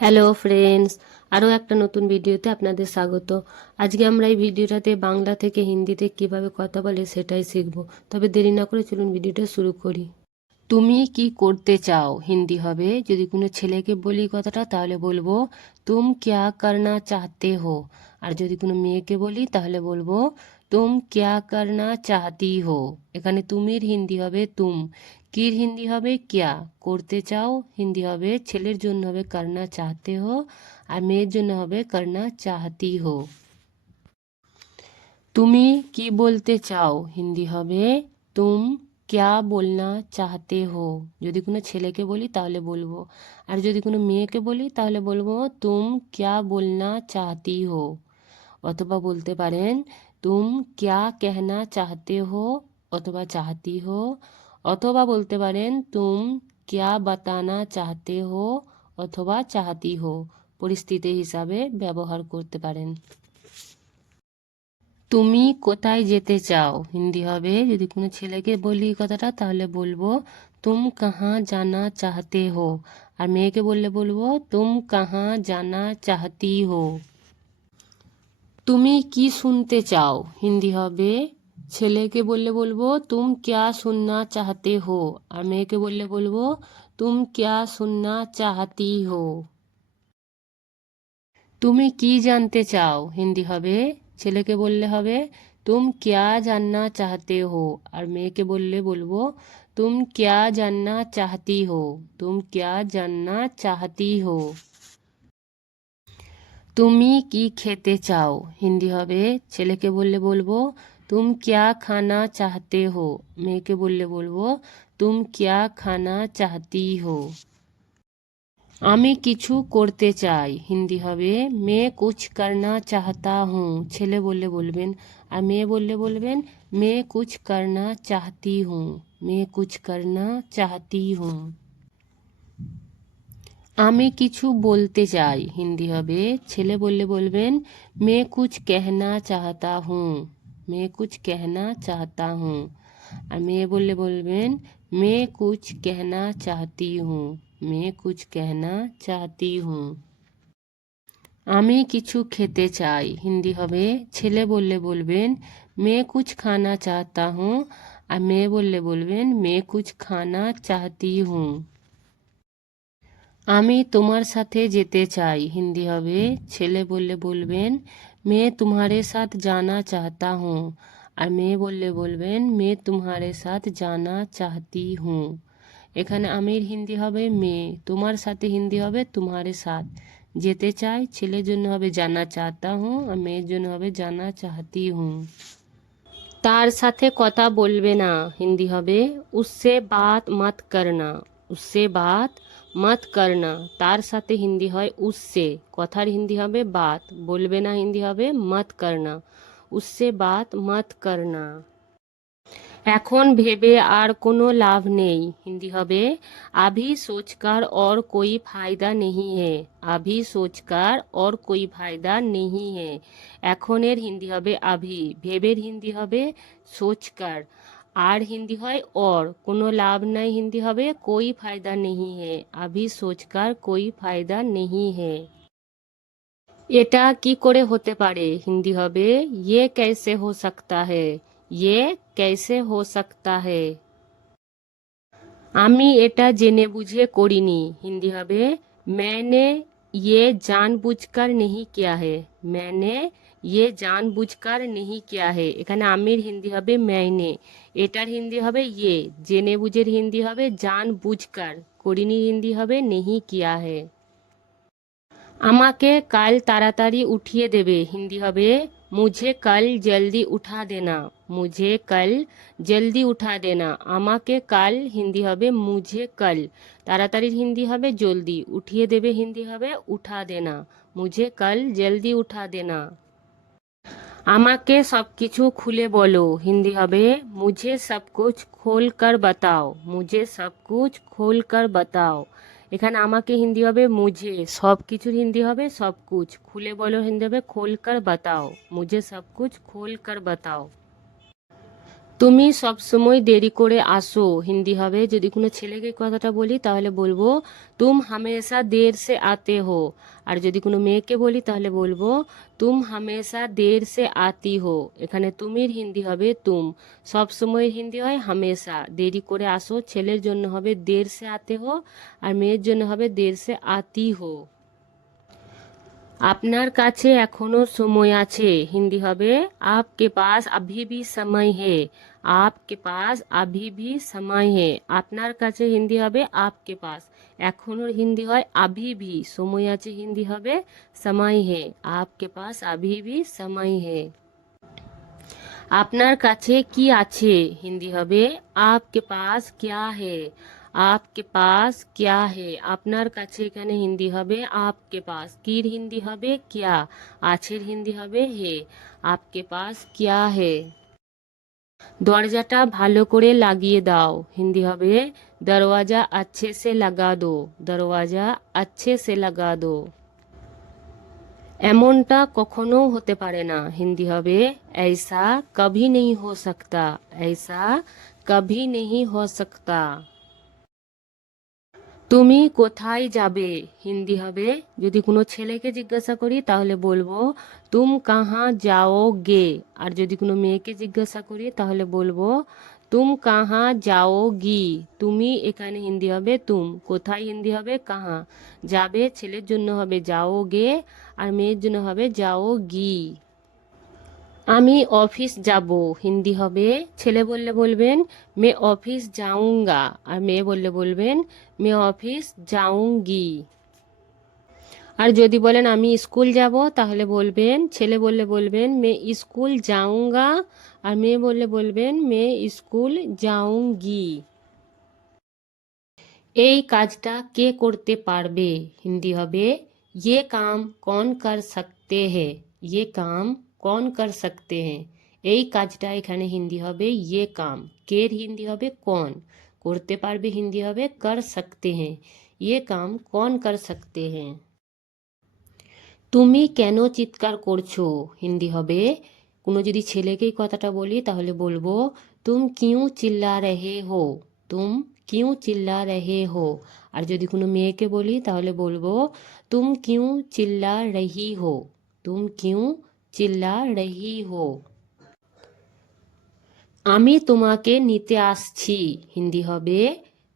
Hello friends, আরও একটা নতুন ভিডিওতে আপনাদের স্বাগত। আজকে আমরা এই ভিডিওটাতে বাংলা থেকে হিন্দিতে কিভাবে কথা বলে সেটাই শিখব। তবে দেরি না করে চলুন ভিডিওটা শুরু করি। তুমি কি করতে চাও হিন্দি হবে, যদি কোনো ছেলেকে বলি কথাটা তাহলে বলবো তুম ক্যা করনা চাহতে হো। আর যদি কোনো মেয়েকে বলি তাহলে বলবো তুম ক্যা করনা চাহতি হো। এখানে তুমির হিন্দি হবে তুম, কির হিন্দি হবে ক্যা, করতে চাও হিন্দি হবে ছেলের জন্য হবে করনা চাহতে হো, আর মেয়ের জন্য হবে করনা চাহতি হো। তুমি কি বলতে চাও হিন্দি হবে তুম ক্যা বলনা চাহতে হো। যদি কোনো ছেলেকে বলি তাহলে বলবো, আর যদি কোনো মেয়েকে বলি তাহলে বলবো তুম ক্যা বলনা চাহতি হো। অথবা বলতে পারেন তুম ক্যা कहना चाहते हो অথবা চাহতি হো। অথবা বলতে পারেন তুম ক্যা বাতানা চাহতে হো অথবা চাহতি হো। পরিস্থিতি হিসাবে ব্যবহার করতে পারেন। তুমি কোথায় যেতে চাও হিন্দি হবে, যদি কোনো ছেলেকে বলি কথাটা তাহলে বলবো তুম কাহা জানা চাহতে হো, আর মেয়েকে বললে বলবো তুম কাহা জানা চাহতি হো। তুমি কি শুনতে চাও হিন্দি হবে, ছেলেকে বললে বলবো তুম ক্যা শুননা চাহতে হো, আর মেয়েকে বললে বলবো তুম ক্যা শুননা চাহতি হো। তুমি কি জানতে চাও হিন্দি হবে, ছেলেকে বললে হবে তুম ক্যা জাননা চাহতে হো, আর মেয়েকে বললে বলবো তুম ক্যা জাননা চাহতি হো, তুম ক্যা জাননা চাহতি হো। তুমি কি খেতে চাও হিন্দি হবে, ছেলেকে বললে বলবো তুম ক্যা খানা চাহতে হো, মেয়েকে বললে বলবো তুম ক্যা খানা চাহতি হো। আমি কিছু করতে চাই হিন্দি হবে মে কুছ করনা চাহতা হুঁ, ছেলে বললে বলবেন, আর মেয়ে বললে বলবেন মে কুছ করনা চাহতি হুঁ, মে কুছ করনা চাহতি হুঁ। আমি কিছু বলতে চাই হিন্দি হবে, ছেলে বললে বলবেন মে কুছ कहना चाहता हूँ, মে কুছ कहना चाहता हूँ, আর মেয়ে বললে বলবেন মে কুছ कहना चाहती हूँ, মে কুছ कहना चाहती हूँ। আমি কিছু খেতে চাই হিন্দি হবে, ছেলে বললে বলবেন মে কুছ খানা চাহতা হুঁ, আর মেয়ে বললে বলবেন মে কুছ খানা চাহতি হুঁ। আমি তোমার সাথে যেতে চাই হিন্দি হবে, ছেলে বললে বলবেন मैं तुम्हारे साथ जाना चाहता हूँ, আর মেয়ে বললে বলবেন मैं तुम्हारे साथ जाना चाहती हूँ। এখানে আমির হিন্দি হবে মে, তোমার সাথে হিন্দি হবে तुम्हारे साथ। যেতে চাই ছেলের জন্য হবে জানা চাহতা হুঁ, আর মেয়ের জন্য হবে জানা চাহতি হুঁ। তার সাথে কথা বলবে না হিন্দি হবে उससे बात मत करना, उससे बात मत करना। তার সাথে হিন্দি হয় उससे, কথার হিন্দি হবে बात, বলবে না হিন্দি হবে मत करना, उससे बात मत करना। এখন ভেবে আর কোনো লাভ নেই হিন্দি হবে अभी सोचकर और कोई फायदा नहीं है, अभी सोचकर और कोई फायदा नहीं है। এখনের হিন্দি হবে अभी, ভেবের হিন্দি হবে सोचकर, আর হিন্দি হয় और, কোনো লাভ নাই হিন্দি হবে कोई फायदा नहीं है, अभी सोचकर कोई फायदा नहीं है। এটা কি করে হতে পারে হিন্দি হবে ये कैसे हो सकता है, ये कैसे हो सकता है। আমি এটা জেনে বুঝে করিনি হিন্দি হবে मैंने ये जानबूझकर नहीं किया है, मैंने ये जानबूझकर नहीं किया है। এখানে আমির হিন্দি হবে मैंने, এটার হিন্দি হবে ये, জেনে বুঝের হিন্দি হবে जानबूझकर, করিনি হিন্দি হবে नहीं किया है। আমাকে কাল তাড়াতাড়ি উঠিয়ে দেবে হিন্দি হবে মুঝে কাল জলদি উঠা দেনা, মুঝে কাল জলদি উঠা দেনা। আমাকে কাল হিন্দি হবে মুঝে কাল, তাড়াতাড়ির হিন্দি হবে জলদি, উঠিয়ে দেবে হিন্দি হবে উঠা দেনা, মুঝে কাল জলদি উঠা দেনা। আমাকে সবকিছু খুলে বলো হিন্দি হবে মুঝে সব কুছ খোল কর বাতাও, মুঝে সব কুছ খোল কর বাতাও। এখানে আমাকে হিন্দি হবে মুঝে, সব কিছুর হিন্দি হবে সব কুছ, খুলে বলো হিন্দি হবে খোল কর বাতাও, মুঝে সব কুছ খোল কর বাতাও। তুমি সবসময় দেরি করে আসো হিন্দি হবে যদি কোনো ছেলেকে কথাটা বলি তাহলে বলবো তুম হামেশা দের সে আতে হো। আর যদি কোনো মেয়েকে বলি তাহলে বলবো তুম হামেশা দের সে আতি হো। এখানে তুমির হিন্দি হবে তুম, সব সময়ের হিন্দি হয় হামেশা। দেরি করে আসো ছেলের জন্য হবে দের সে আতে হো, আর মেয়ের জন্য হবে দের সে আতি হো। আপনার কাছে এখনো সময় আছে হিন্দি হবে आपके पास अभी भी समय है। आपके पास अभी भी समय है। আপনার কাছে হিন্দি হবে आपके पास, এখনোর হিন্দি হয় अभी भी, সময় আছে হিন্দি হবে समय है। आपके पास अभी भी समय है। আপনার কাছে কি আছে হিন্দি হবে आपके पास क्या है। आपके पास क्या है। আপনার কাছে এখানে হিন্দি হবে आपके पास, কির হিন্দি হবে क्या, আছের হিন্দি হবে হে। आपके पास क्या है। দরজাটা ভালো করে লাগিয়ে দাও হিন্দি হবে দরওয়াজা अच्छे से लगा दो। দরওয়াজা अच्छे से लगा दो। এমনটা কখনো হতে পারে না হিন্দি হবে ऐसा कभी नहीं हो सकता। ऐसा कभी नहीं हो सकता। তুমি কোথায় যাবে হিন্দি হবে যদি কোনো ছেলেকে জিজ্ঞাসা করি তাহলে বলবো তুম কাহা যাওগে। আর যদি কোনো মেয়েকে জিজ্ঞাসা করি তাহলে বলবো তুম কাহা যাওগি। তুমি এখানে হিন্দি হবে তুম, কোথায় হিন্দি হবে কাহা। যাবে ছেলের জন্য হবে যাওগে, আর মেয়ের জন্য হবে যাওগি। আমি অফিস যাব হিন্দি হবে ছেলে বললে বলবেন মে অফিস যাউঙ্গা, আর মেয়ে বললে বলবেন মে অফিস যাউঙ্গি। আর যদি বলেন আমি স্কুল যাব তাহলে বলবেন ছেলে বললে বলবেন মে স্কুল যাউঙ্গা, আর মেয়ে বললে বলবেন মে স্কুল যাউঙ্গি। এই কাজটা কে করতে পারবে হিন্দি হবে ये काम कौन कर सकते हैं। ये काम कौन कर सकते हैं। এই কাজটা এখানে হিন্দি হবে ये काम, কের হিন্দি হবে कौन, করতে পারবে হিন্দি হবে कर सकते हैं। ये काम कौन कर सकते हैं। তুমি কেন চিৎকার করছো হিন্দি হবে কোনো যদি ছেলেকেই কথাটা বলি তাহলে বলবো তুম কিউ চিল্লা রহে হো। তুম কিউ চিল্লা রহে হো। আর যদি কোনো মেয়েকে বলি তাহলে বলবো তুম কিউ চিল্লা রহি হো। তুম কিউ চিল্লা রহি হো। আমি তোমাকে নিতে আসছি হিন্দি হবে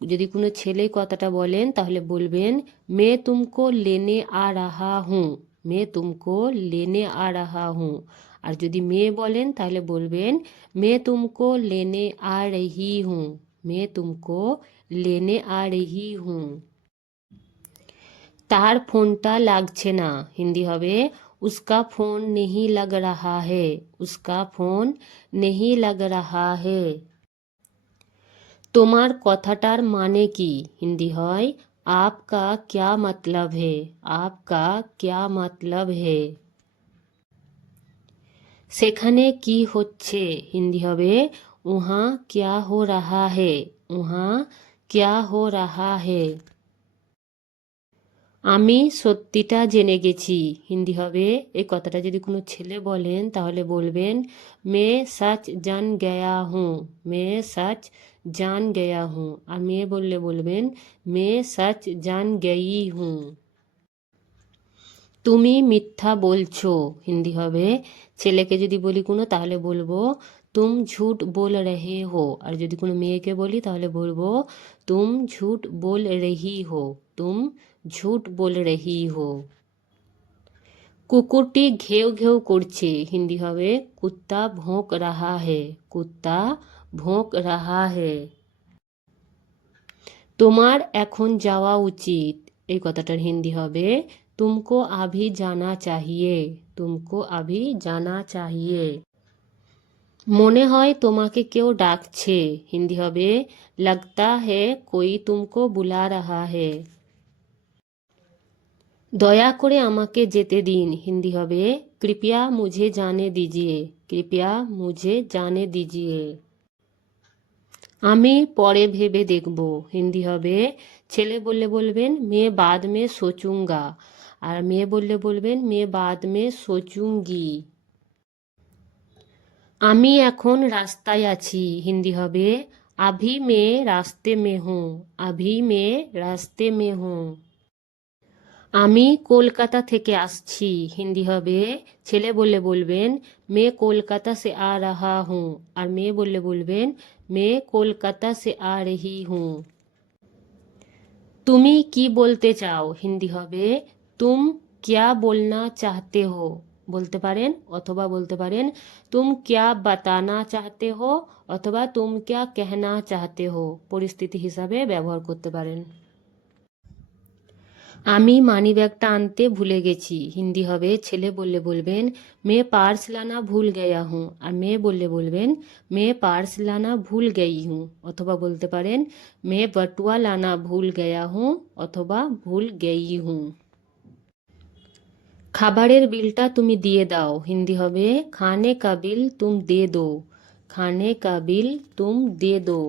যদি কোনো ছেলে কথাটা বলেন তাহলে বলবেন मैं तुमको लेने आ रहा हूँ। मैं तुमको लेने आ रहा हूँ। আর যদি মেয়ে বলেন তাহলে বলবেন मैं तुमको लेने आ रही हूँ। मैं तुमको लेने आ रही हूँ। তার ফোনটা লাগছে না হিন্দি হবে उसका फोन नहीं लग रहा है। उसका फोन नहीं लग रहा है। তোমার কথাটার মানে কি হিন্দি হয় आपका क्या मतलब है। आपका क्या मतलब है। সেখানে কি হচ্ছে হিন্দি হবে উহা क्या हो रहा है। উহা क्या हो रहा है। আমি সত্যিটা জেনে গেছি হিন্দি হবে এই কথাটা যদি কোনো ছেলে বলেন তাহলে বলবেন मैं सच जान गया हूँ। मैं सच जान गया हूँ। আর মেয়ে বললে বলবেন मैं सच जान गई हूँ। তুমি মিথ্যা বলছো হিন্দি হবে ছেলেকে যদি বলি কোনো তাহলে বলবো তুম ঝুট बोल रहे हो। আর যদি কোনো মেয়েকে বলি তাহলে বলবো তুম ঝুট बोल रही हो। তুম ঝুট बोल रही हो। কুকুরটি ঘেউ ঘেউ করছে হিন্দি হবে কুত্তা ভোঁক রাহা হে। কুত্তা ভোঁক রাহা হে। তোমার এখন যাওয়া উচিত এই কথাটার হিন্দি হবে तुमको अभी जाना चाहिए। तुमको अभी जाना चाहिए। মনে হয় তোমাকে কেউ ডাকছে হিন্দি হবে लगता है कोई तुमको बुला रहा है। দয়া করে আমাকে যেতে দিন হিন্দি হবে कृपया मुझे जाने दीजिए। कृपया मुझे जाने दीजिए। আমি পরে ভেবে দেখব হিন্দি হবে ছেলে বললে বলবেন मैं बाद में सोचूंगा, আর মেয়ে বললে বলবেন मैं बाद में सोचूंगी। আমি এখন রাস্তায় আছি হিন্দি হবে আভি মে রাস্তে মে হুঁ। আভি মে রাস্তে মে হুঁ। আমি কলকাতা থেকে আসছি হিন্দি হবে ছেলে বললে বলবেন মে কলকাতা সে আ রাহা হুঁ। আর মেয়ে বললে বলবেন মে কলকাতা সে আ রহি হুঁ। তুমি কি বলতে চাও হিন্দি হবে তুম ক্যা বলনা চাহতে হো। বলতে পারেন অথবা বলতে পারেন তুম ক্যা বাতানা চাহতে হো অথবা তুম ক্যা কেহনা চাহতে হো পরিস্থিতি হিসাবে ব্যবহার করতে পারেন। আমি মানিব্যাগটা আনতে ভুলে গেছি হিন্দি হবে ছেলে বললে বলবেন মে পার্স লানা ভুল গয়া হুঁ। আর মেয়ে বললে বলবেন মে পার্স লানা ভুল গই হুঁ অথবা বলতে পারেন মে বটুয়া লানা ভুল গয়া হুঁ অথবা ভুল গেই হুঁ। খাবারের বিলটা তুমি দিয়ে দাও হিন্দি হবে খানে কা বিল তুম দে দো। খানে কা বিল তুম দে দো।